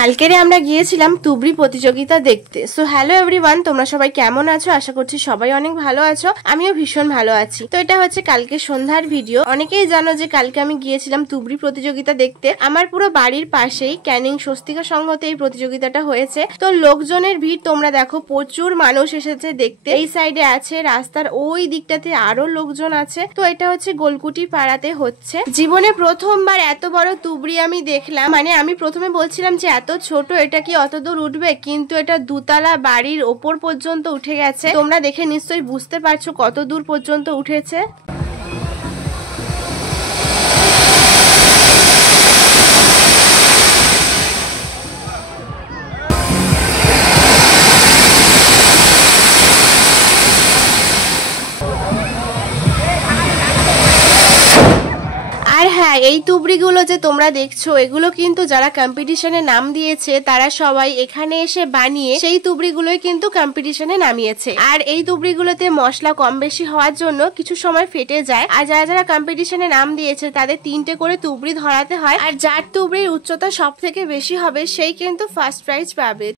কালকেরে আমরা গিয়েছিলাম তুবড়ি প্রতিযোগিতা দেখতে। সো হ্যালো এভরিওয়ান, তোমরা সবাই কেমন আছো? আশা করছি সবাই অনেক ভালো আছো, আমিও ভীষণ ভালো আছি। তো এটা হচ্ছে কালকে সন্ধ্যার ভিডিও। অনেকেই জানো যে কালকে আমি গিয়েছিলাম তুবড়ি প্রতিযোগিতা দেখতে। আমার পুরো বাড়ির পাশেই ক্যানিং স্বস্তিকা সংঘতে এই প্রতিযোগিতাটা হয়েছে। তো লোকজনের ভিড় তোমরা দেখো, প্রচুর মানুষ এসেছে দেখতে। এই সাইডে আছে, রাস্তার ওই দিকটাতে আরো লোকজন আছে। তো এটা হচ্ছে গোলকুটি পাড়াতে হচ্ছে। জীবনে প্রথমবার এত বড় তুবড়ি আমি দেখলাম। মানে আমি প্রথমে বলছিলাম যে এত ছোট, এটা কি অত দূর উঠবে, কিন্তু এটা দুতলা বাড়ির ওপর পর্যন্ত উঠে গেছে। তোমরা দেখে নিশ্চয়ই বুঝতে পারছো কত দূর পর্যন্ত উঠেছে। আর হ্যাঁ, এই তুবড়িগুলো যে তোমরা দেখছো, এগুলো কিন্তু যারা কম্পিটিশনে নাম দিয়েছে তারা সবাই এখানে এসে বানিয়ে সেই তুবড়িগুলোই কিন্তু কম্পিটিশনে নামিয়েছে। আর এই তুবড়িগুলোতে মশলা কম বেশি হওয়ার জন্য কিছু সময় ফেটে যায়। আর যারা যারা কম্পিটিশনে নাম দিয়েছে তাদের 3টে করে তুবড়ি ধরাতে হয়। আর যার তুবড়ির উচ্চতা সব থেকে বেশি হবে সেই কিন্তু ফার্স্ট প্রাইজ পাবে।